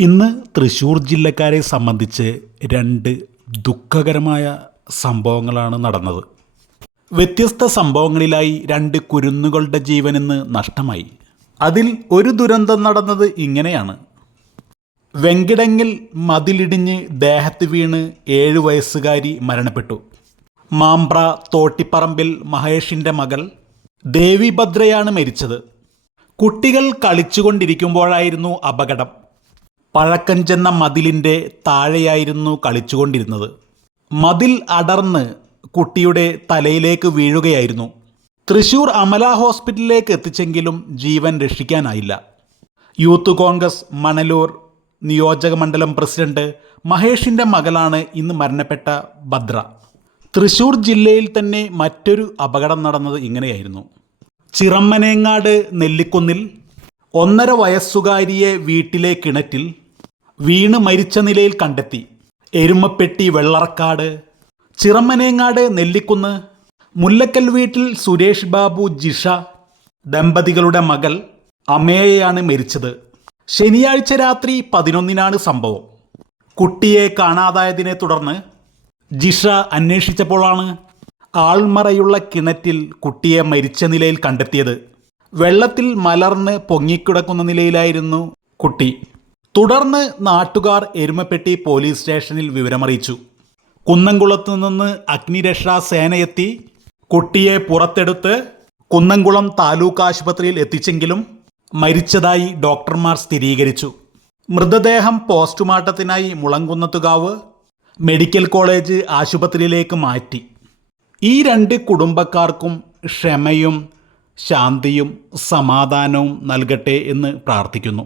ഇന്ന് തൃശ്ശൂർ ജില്ലക്കാരെ സംബന്ധിച്ച് രണ്ട് ദുഃഖകരമായ സംഭവങ്ങളാണ് നടന്നത്. വ്യത്യസ്ത സംഭവങ്ങളിലായി രണ്ട് കുരുന്നുകളുടെ ജീവൻ ഇന്ന് നഷ്ടമായി. അതിൽ ഒരു ദുരന്തം നടന്നത് ഇങ്ങനെയാണ്. വെങ്കിടങ്ങിൽ മതിലിടിഞ്ഞ് ദേഹത്ത് വീണ് ഏഴു വയസ്സുകാരി മരണപ്പെട്ടു. മാമ്പ്ര തോട്ടിപ്പറമ്പിൽ മഹേഷിന്റെ മകൾ ദേവിഭദ്രയാണ് മരിച്ചത്. കുട്ടികൾ കളിച്ചുകൊണ്ടിരിക്കുമ്പോഴായിരുന്നു അപകടം. പഴക്കം ചെന്ന മതിലിന്റെ താഴെയായിരുന്നു കളിച്ചുകൊണ്ടിരുന്നത്. മതിൽ അടർന്ന് കുട്ടിയുടെ തലയിലേക്ക് വീഴുകയായിരുന്നു. തൃശൂർ അമല ഹോസ്പിറ്റലിലേക്ക് എത്തിച്ചെങ്കിലും ജീവൻ രക്ഷിക്കാനായില്ല. യൂത്ത് കോൺഗ്രസ് മണലൂർ നിയോജക മണ്ഡലം പ്രസിഡന്റ് മഹേഷിന്റെ മകളാണ് ഇന്ന് മരണപ്പെട്ട ഭദ്ര. തൃശൂർ ജില്ലയിൽ തന്നെ മറ്റൊരു അപകടം നടന്നത് ഇങ്ങനെയായിരുന്നു. ചിറമ്മനേങ്ങാട് നെല്ലിക്കുന്നിൽ ഒന്നര വയസ്സുകാരിയെ വീട്ടിലെ കിണറ്റിൽ വീണ് മരിച്ച നിലയിൽ കണ്ടെത്തി. എരുമപ്പെട്ടി വെള്ളറക്കാട് ചിറമ്മനേങ്ങാട് നെല്ലിക്കുന്ന് മുല്ലക്കൽ വീട്ടിൽ സുരേഷ് ബാബു ജിഷ ദമ്പതികളുടെ മകൾ അമേയയാണ് മരിച്ചത്. ശനിയാഴ്ച രാത്രി പതിനൊന്നിനാണ് സംഭവം. കുട്ടിയെ കാണാതായതിനെ തുടർന്ന് ജിഷ അന്വേഷിച്ചപ്പോഴാണ് ആൾമറയുള്ള കിണറ്റിൽ കുട്ടിയെ മരിച്ച നിലയിൽ കണ്ടെത്തിയത്. വെള്ളത്തിൽ മലർന്ന് പൊങ്ങിക്കിടക്കുന്ന നിലയിലായിരുന്നു കുട്ടി. തുടർന്ന് നാട്ടുകാർ എരുമപ്പെട്ടി പോലീസ് സ്റ്റേഷനിൽ വിവരമറിയിച്ചു. കുന്നംകുളത്തു നിന്ന് അഗ്നിരക്ഷാ സേനയെത്തി കുട്ടിയെ പുറത്തെടുത്ത് കുന്നംകുളം താലൂക്ക് ആശുപത്രിയിൽ എത്തിച്ചെങ്കിലും മരിച്ചതായി ഡോക്ടർമാർ സ്ഥിരീകരിച്ചു. മൃതദേഹം പോസ്റ്റ്മോർട്ടത്തിനായി മുളങ്കുന്നത്തുകാവ് മെഡിക്കൽ കോളേജ് ആശുപത്രിയിലേക്ക് മാറ്റി. ഈ രണ്ട് കുടുംബക്കാർക്കും ക്ഷമയും ശാന്തിയും സമാധാനവും നൽകട്ടെ എന്ന് പ്രാർത്ഥിക്കുന്നു.